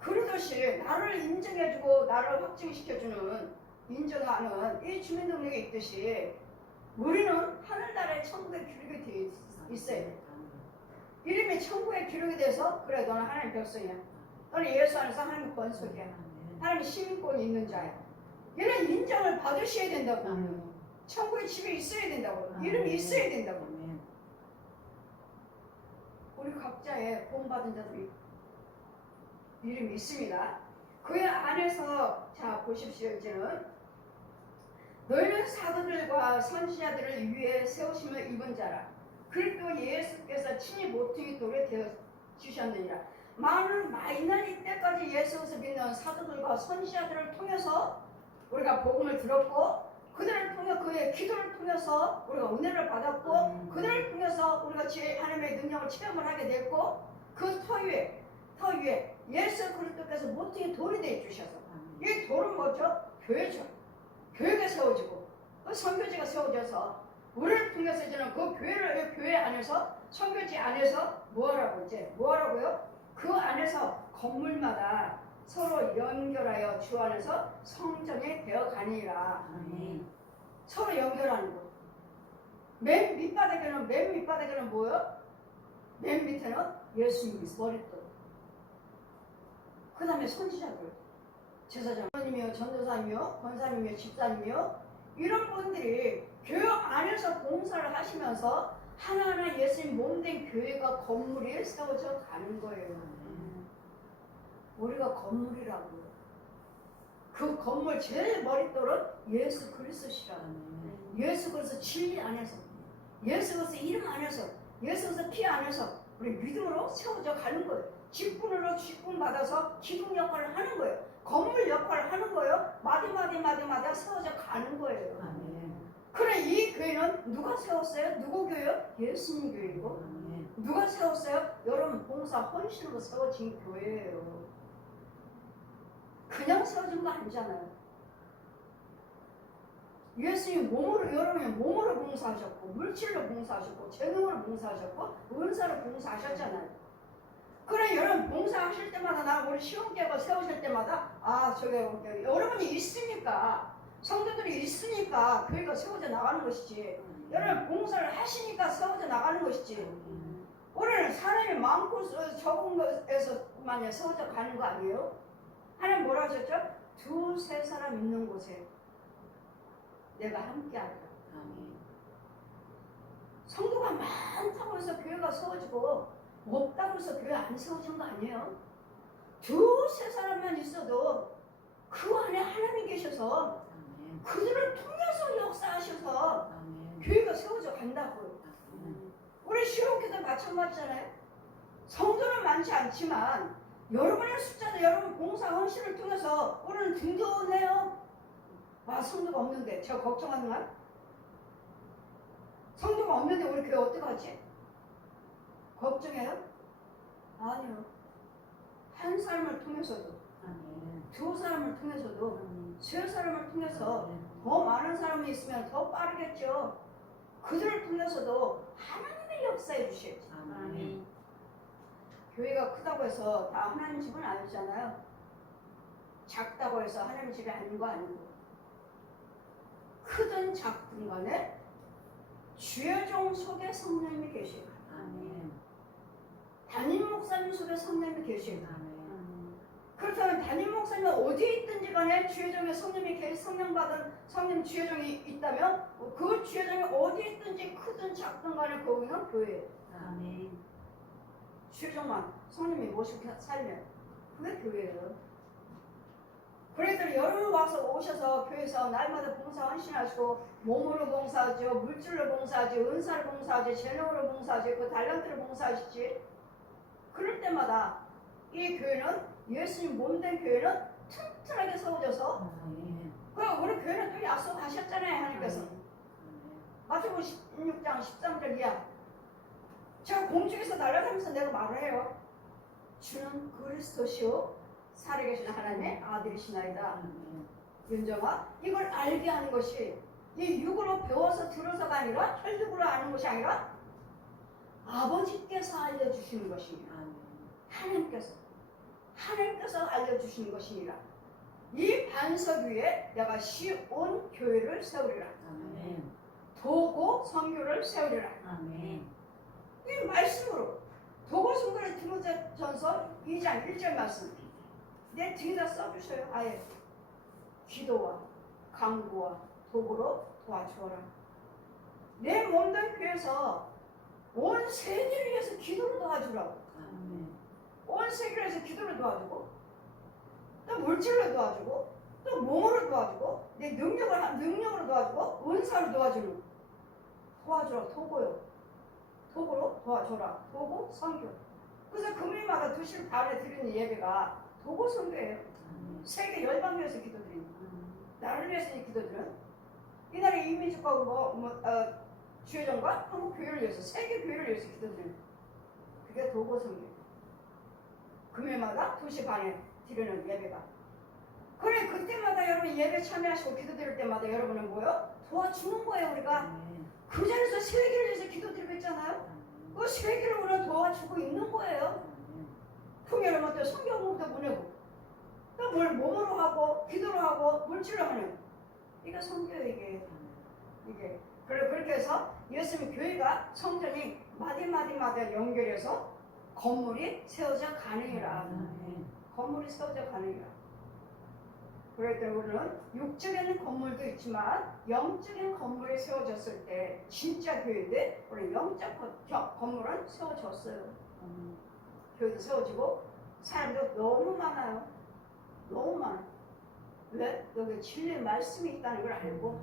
그러듯이 나를 인정해주고 나를 확증시켜주는 인정하는 이 주민등록에 있듯이 우리는 하늘나라의 천국에 기록이 되어 있어요. 이름이 천국에 기록이 돼서 그래 너는 하나님의 백성이야. 너는 예수 안에서 하나님의 권속이야. 하나님의 시민권이 있는 자야. 이런 인정을 받으셔야 된다고. 천국의 집에 있어야 된다고. 이름이 있어야 된다고. 우리 각자의 구원받은 자들이 이름이 있습니다. 그 안에서 자 보십시오. 이제는 너희는 사도들과 선지자들을 위해 세우심을 입은 자라. 그리스도 예수께서 친히 모퉁이 돌에 되어 주셨느니라. 많은 이때까지 예수를 믿는 사도들과 선지자들을 통해서 우리가 복음을 들었고 그들을 통해 그의 기도를 통해서 우리가 은혜를 받았고 그들을 통해서 우리가 하나님의 능력을 체험을 하게 됐고 그 터 위에 예수 그리스도께서 모퉁이 돌이 되어 주셔서 이 돌은 뭐죠? 교회죠. 교회가 세워지고 그 선교지가 세워져서 우리를 통해서 이제는 그 교회 안에서 선교지 안에서 뭐하라고요? 그 안에서 건물마다 서로 연결하여 주 안에서 성전이 되어 가니라. 아멘. 서로 연결하는 거. 맨 밑바닥에는 뭐요? 맨 밑에는 예수님이 머릿돌. 그 다음에 선지자들, 제사장, 하나님이요, 전도사님이요, 권사님이요, 집사님이요, 이런 분들이 교회 안에서 봉사를 하시면서 하나하나 예수님 몸된 교회가 건물이 세워져 가는 거예요. 우리가 건물이라고요. 그 건물 제일 머릿돌은 예수 그리스도시라. 예수 그리스도 진리 안에서, 예수 그리스도 이름 안에서, 예수 그리스도 피 안에서 우리 믿음으로 세워져 가는 거예요. 직분으로 직분 받아서 기둥 역할을 하는 거예요. 건물 역할을 하는 거예요. 마디마다 세워져 가는 거예요. 그래, 이 교회는 누가 세웠어요? 누구 교회요? 예수님 교회이고. 누가 세웠어요? 여러분 봉사 헌신으로 세워진 교회예요. 그냥 세워진 거 아니잖아요. 예수님 몸으로, 여러분이 몸으로 봉사하셨고, 물질로 봉사하셨고, 재능으로 봉사하셨고, 은사로 봉사하셨잖아요. 그래, 여러분 봉사하실 때마다, 나 우리 시험계가 세우실 때마다, 저게 여러분이 있으니까, 성도들이 있으니까 교회가 세워져 나가는 것이지. 여러분 봉사를 하시니까 세워져 나가는 것이지. 우리는 사람이 많고 적은 것에서만 세워져 가는 거 아니에요? 하나님 뭐라 하셨죠? 두세 사람 있는 곳에 내가 함께하리라. 성도가 많다고 해서 교회가 세워지고 없다고 해서 교회 안 세워진 거 아니에요? 두세 사람만 있어도 그 안에 하나님 계셔서 그들을 통해서 역사하셔서 교회가 세워져 간다고요. 우리 시험교도 마찬가지잖아요. 성도는 많지 않지만 여러분의 숫자도 여러분 봉사 헌신을 통해서 우리는 든든해요. 성도가 없는데 제가 걱정하는 말? 성도가 없는데 우리 교회 어떡하지? 걱정해요? 아니요. 한 사람을 통해서도, 두 사람을 통해서도, 세 사람을 통해서 더 많은 사람이 있으면 더 빠르겠죠. 그들을 통해서도 하나님의 역사해 주시겠죠. 교회가 크다고 해서 다 하나님 집은 아니잖아요. 작다고 해서 하나님 집이 아닌 거 아니고, 크든 작든 간에 주의 종 속에 성령님이 계시고, 담임 목사님 속에 성령님이 계시고, 그렇다면 담임 목사님이 어디에 있든지 간에 주의 종에 성령 받은 성령 주의 종이 있다면 그 주의 종이 어디에 있든지 크든 작든 간에 거기는 교회예요. 주의 종만 성령님이 모시고 살면 그게 교회예요. 그래서 여러분 와서 오셔서 교회에서 날마다 봉사 헌신하시고 몸으로 봉사하죠, 물질로 봉사하죠, 은사로 봉사하죠, 재능으로 봉사하죠, 그 달란트로 봉사하시지. 그럴 때마다 이 교회는 예수님 몸된 교회는 튼튼하게 세워져서, 우리 교회는 또 약속하셨잖아요. 하나님께서 마태복음 16장 13절 이하, 제가 공중에서 날아다니면서 내가 말을 해요. 주는 그리스도시요 살아계신 하나님의 아들이시나이다. 윤정아, 이걸 알게 하는 것이 이 육으로 배워서 들어서가 아니라 혈육으로 아는 것이 아니라 아버지께서 알려주시는 것입니다. 하나님께서 알려주시는 것이니라. 이 반석 위에 내가 시온 교회를 세우리라. 도고 선교를 세우리라. 이 말씀으로 도고 선교를 디모데전서 2장 1절 말씀 내 뒤에다 써주셔요. 아예 기도와 강구와 도구로 도와주어라. 내 몸된 교회에서 온 세계를 위해서 기도를 도와주라고. 온 세계를 위해서 기도를 도와주고, 또 물질로 도와주고, 또 몸으로 도와주고, 내 능력으로 도와주고, 은사로 도와주는, 도와주라. 도구요. 도구로 도와줘라. 도구 선교. 그래서 금요일마다 2시 반에 드리는 예배가 도구 선교예요. 세계 열방교회에서 기도드리는, 나를 위해서 기도드리는, 이날의 이민족과 주회전과 한국 교회를 위해서, 세계 교회를 위해서 기도드리는, 그게 도구 선교. 금요일마다 2시 반에 드리는 예배가. 그래, 그때마다 여러분 예배 참여하시고 기도 드릴 때마다 여러분은 뭐요? 도와주는 거예요. 우리가 그 자리에서 세계를 위해서 기도 드리고 있잖아요. 그 세계를 우리가 도와주고 있는 거예요. 풍요로부터 성경부터 보내고 그걸 몸으로 하고 기도로 하고 물질로 하는 이게 성교육이에요. 이게 그렇게 해서 예수님 교회가 성전이 마디마디마다 연결해서 건물이 세워져 가능이라. 건물이 세워져 가능이라. 그러니까 우리는 육적인 건물도 있지만 영적인 건물이 세워졌을 때 진짜 교회인데 우리 영적 건물은 세워졌어요. 교회도 세워지고 사람도 너무 많아요. 너무 많아. 왜? 여기 진리의 말씀이 있다는 걸 알고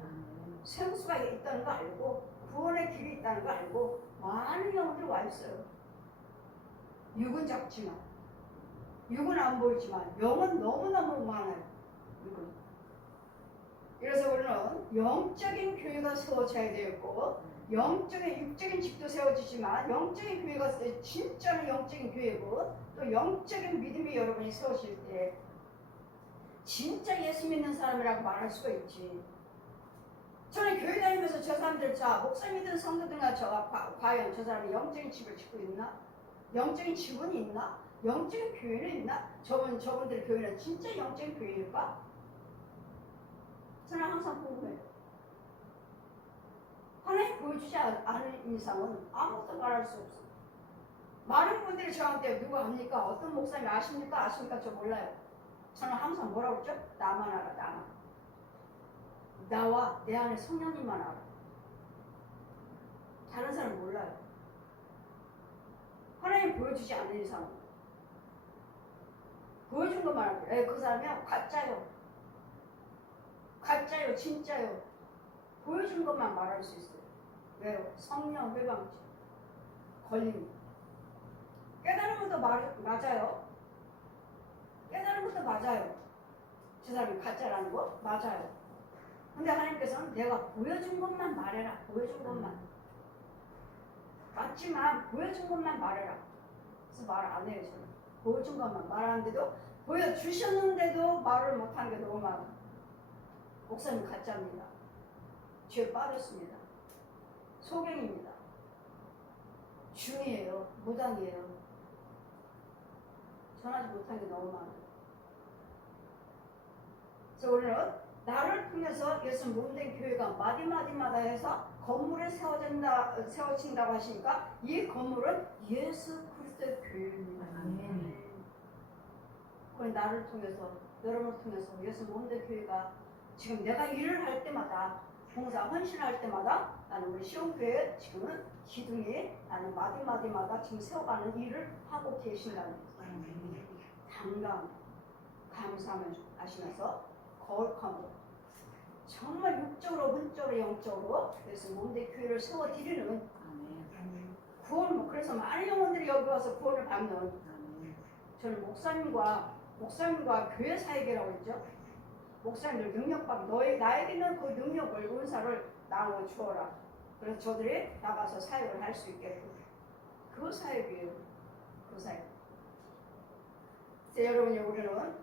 생수가 있다는 거 알고 구원의 길이 있다는 거 알고 많은 영혼들이 와 있어요. 육은 작지만 육은 안 보이지만 영은 너무너무 많아요. 육은. 그래서 우리는 영적인 교회가 세워져야 되었고 영적인 육적인 집도 세워지지만 영적인 교회가 진짜는 영적인 교회고 또 영적인 믿음이 여러분이 세워질 때 진짜 예수 믿는 사람이라고 말할 수가 있지. 저는 교회 다니면서 저 사람들 자 목사 믿는 성도들과 과연 저 사람이 영적인 집을 짓고 있나? 영적인 지분이 있나? 영적인 교회는 있나? 저분들 교회는 진짜 영적인 교회일까? 저는 항상 궁금해요. 하나님 보여주지 않은 이상은 아무것도 말할 수 없어. 많은 분들이 저한테 누가 압니까? 어떤 목사님 아십니까? 아십니까? 저 몰라요. 저는 항상 뭐라고 했죠? 나만 알아, 나만. 나와 내 안에 성령님만 알아. 다른 사람 몰라요. 하나님 보여주지 않는 이상은. 보여준 것만 알고. 그 사람이요? 가짜요. 가짜요, 진짜요. 보여준 것만 말할 수 있어요. 왜요? 성령 회방지. 걸림. 깨달은 것도 맞아요. 깨달은 것도 맞아요. 저 사람이 가짜라는 거 맞아요. 근데 하나님께서는 내가 보여준 것만 말해라. 보여준 것만. 맞지만 보여준 것만 말해라. 그래서 말 안 해요. 저는. 보여준 것만 말하는데도 보여주셨는데도 말을 못하는 게 너무 많아. 목사님 가짜입니다. 죄에 빠졌습니다. 소경입니다. 중이에요. 무당이에요. 전하지 못한 게 너무 많아요. 그래서 우리는 나를 통해서 예수 몸된 교회가 마디마디마다 해서 건물에 세워진다고 하시니까 이 건물은 예수 그리스도의 교회입니다. 그건 나를 통해서 여러분을 통해서 예수 몸된 교회가 지금 내가 일을 할 때마다 봉사 헌신할 때마다 나는 우리 시온교회 지금은 기둥이 나는 마디마디마다 지금 세워가는 일을 하고 계신다는 거예요. 당당 감사함을 아시면서 거룩함으로 정말 육적으로 문적으로 영적으로 그래서 몸대 교회를 세워드리는 구원 그래서 많은 영혼들이 여기 와서 구원을 받는 저는 목사님과 교회 사역이라고 했죠. 목사님들 능력받고 나에게는 그 능력을 은사를 나눠 주어라. 그래서 저들이 나가서 사역을 할 수 있게끔 그 사역이에요. 그 사역. 여러분이 우리는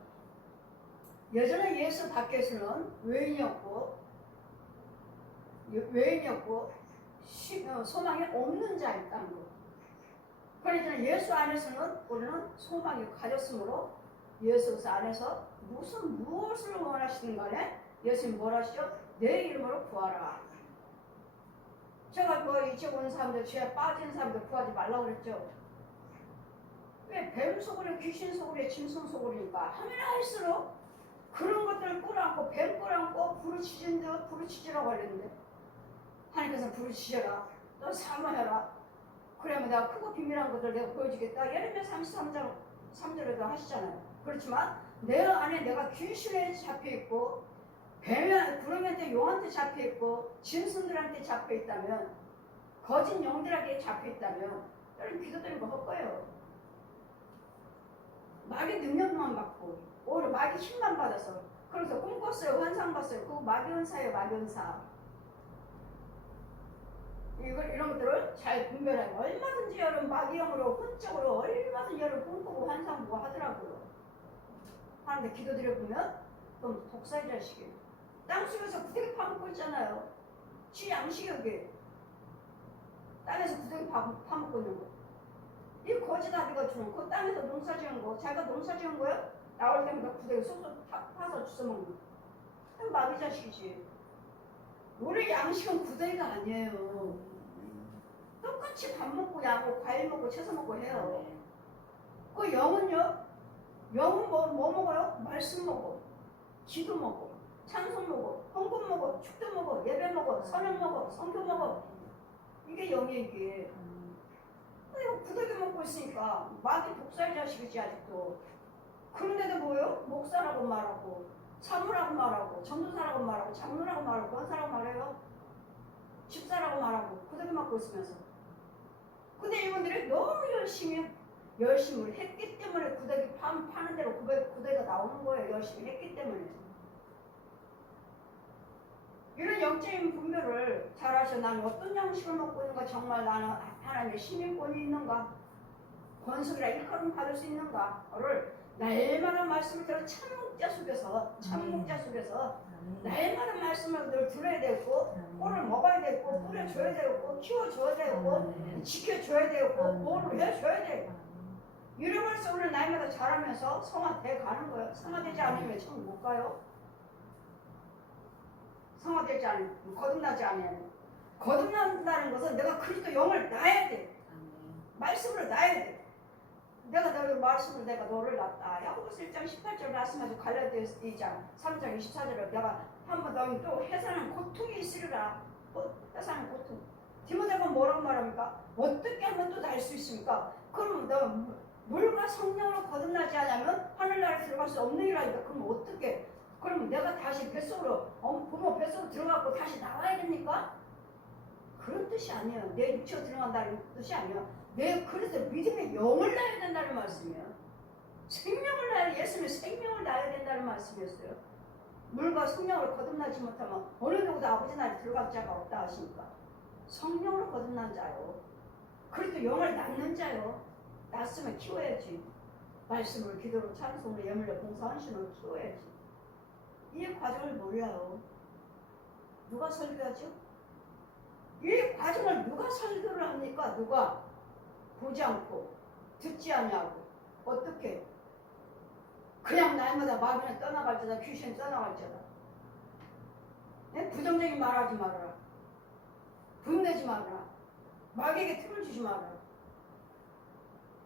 예전에 예수 밖에서는 외인이었고 소망이 없는 자였다는 거. 그러니까 예수 안에서는 우리는 소망이 가졌으므로 예수 안에서 무엇을 원하시는 간에 예수님 뭘 하시죠? 내 이름으로 구하라. 제가 이쪽 온 사람들 죄에 빠진 사람들 구하지 말라고 그랬죠. 왜 뱀 소굴에 귀신 소굴에 짐승 소굴이니까 하면 할수록 그런 것들을 끌어안고 뱀 끌어안고 부르짖으라고 하는데 하나님께서 부르짖어라. 너 사모해라. 그러면 내가 크고 비밀한 것들 내가 보여주겠다. 예레미야 33장 3절에도 하시잖아요. 그렇지만 내 안에 내가 귀신에 잡혀있고 구름한테 용한테 잡혀있고 짐승들한테 잡혀있다면 거짓 영들에게 잡혀있다면 여러분 기도드리는 거 헛거예요. 마귀 능력만 받고 오히려 마귀 힘만 받아서 그래서 꿈꿨어요. 환상 봤어요. 그거 마귀 은사예요. 마귀 은사. 이런 것들을 잘 분별하고 얼마든지 여러분 마귀형으로 혼적으로 얼마든지 여러분 꿈꾸고 환상 보고 하더라고요. 하는데 기도드려보면 그럼 독사의 자식이에요. 땅속에서 구데기 파먹고 있잖아요. 쥐 양식이에요. 땅에서 구데기 파먹고 있는 거. 이 거짓 아비가 주는 그 땅에서 농사 지은 거 자기가 농사 지은 거예요? 나올 때마다 구데기 쏙쏙 파서 주워 먹는 거. 마귀 자식이지. 우리 양식은 구데기가 아니에요. 똑같이 밥 먹고 야고 과일 먹고 채소 먹고 해요. 그 영은요? 영은 뭐 먹어요? 말씀 먹어, 기도 먹어, 찬송 먹어, 헌금 먹어, 축도 먹어, 예배 먹어, 선행 먹어, 성교 먹어. 이게 영이에요 이게. 이거 구데기 먹고 있으니까 마귀 독살 자식이지 아직도. 그런데도 뭐예요? 목사라고 말하고 사무라고 말하고 전도사라고 말하고 장로라고 말하고 권사라고 말해요. 집사라고 말하고 구데기 먹고 있으면서. 근데 이분들이 너무 열심을 했기 때문에 구데기 파는 대로 구데기가 나오는 거예요. 열심히 했기 때문에. 이런 영적인 분별을 잘 하셔. 나는 어떤 양식을 먹고 있는가, 정말 나는 하나님의 시민권이 있는가, 권속이라 일컬음 받을 수 있는가를 날마다 말씀을 들어 참목자 속에서 날마다 말씀을 늘 들어야 되고, 꼴을 먹어야 되고, 뿌려줘야 되고, 키워줘야 되고, 지켜줘야 되고, 뭐를 해줘야 되고. 이러면서 우리는 날마다 자라면서 성화돼 가는 거예요. 성화되지 않으면 천국 못 가요. 성화되지 않으면, 거듭나지 않으면. 거듭난다는 것은 내가 그리스도 영을 낳아야 돼. 말씀을 낳아야 돼. 내가 너를 말씀을 내가 너를 낳았다. 야고보서 1장 18절 말씀하고 갈라디아서 2장 3장 24절에 내가 한번 너희 또 해사는 고통이 있으리라. 해사는 고통. 디모데가 뭐라고 말합니까? 어떻게 하면 또 날 수 있습니까? 그럼 너 물과 성령으로 거듭나지 않으면 하늘나라에 들어갈 수 없느니라니까. 그럼 어떻게? 그럼 내가 다시 뱃속으로 부모 뱃속으로 들어가고 다시 나와야 됩니까? 그런 뜻이 아니에요. 내 육체로 들어간다는 뜻이 아니에요. 내 그래서 믿음의 영을 낳아야 된다는 말씀이에요. 생명을 낳아야, 예수님의 생명을 낳아야 된다는 말씀이었어요. 물과 성령으로 거듭나지 못하면 어느 누구도 아버지 나라에 들어갈 자가 없다 하시니까. 성령으로 거듭난 자요. 그래도 영을 낳는 자요. 낳았으면 키워야지. 말씀을 기도로 찬송으로 예물로 봉사한 신으로 키워야지. 이 과정을 몰라요. 누가 설교하죠? 이 과정을 누가 설교를 합니까? 누가? 보지 않고 듣지 않냐고. 어떻게? 그냥 날마다 마귀는 떠나갈지다, 귀신은 떠나갈지다. 네? 부정적인 말하지 말아라. 분내지 말아라. 마귀에게 틈을 주지 말아라.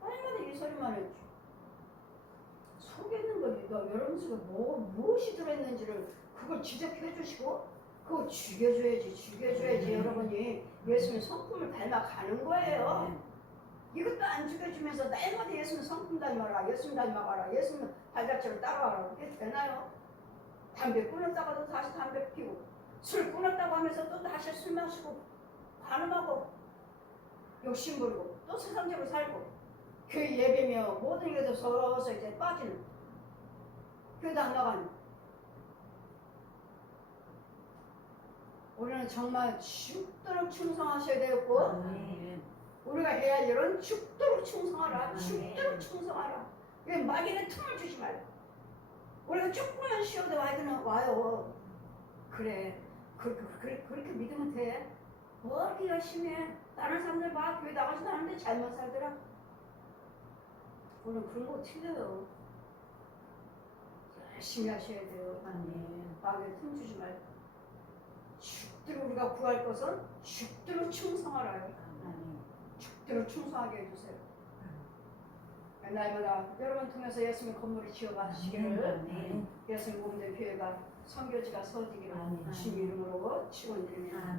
날마다 이 소리만 했지. 속에 있는 걸 여러분 속에 무엇이 들어있는지를 그걸 지적해 주시고 그거 죽여줘야지. 여러분이 예수님 성품을 닮아가는 거예요. 이것도 안 죽여주면서 날마다 예수님 성품 닮아라, 예수님 닮아가라, 예수님 발자취를 따라와라. 그게 되나요? 담배 끊었다가도 다시 담배 피우고, 술 끊었다고 하면서 또 다시 술 마시고, 간음하고, 욕심 부리고, 또 세상적으로 살고, 교회 예배며 모든 것도 서서 이제 빠지는, 교회도 안 나가는. 우리는 정말 죽도록 충성하셔야 되고, 우리가 해야 할 일은 죽도록 충성하라. 죽도록 충성하라. 왜 마귀는 틈을 주지 말고. 우리가 조금만 쉬어도 마귀는 와요. 그래. 그렇게 믿으면 돼. 뭐 이렇게 열심히 해. 다른 사람들 막 교회 나가지도 않는데 잘만 살더라. 우리는 그런 거 틀려요. 열심히 하셔야 돼요. 마귀는 틈 주지 말고. 죽도록 우리가 구할 것은 죽도록 충성하라요. 죽도록 충성하게 해주세요. 날마다 여러분 통해서 예수님 건물이 지어가시기를, 예수님 몸된 교회가 선교지가 서지기를 주님 이름으로 축원드립니다.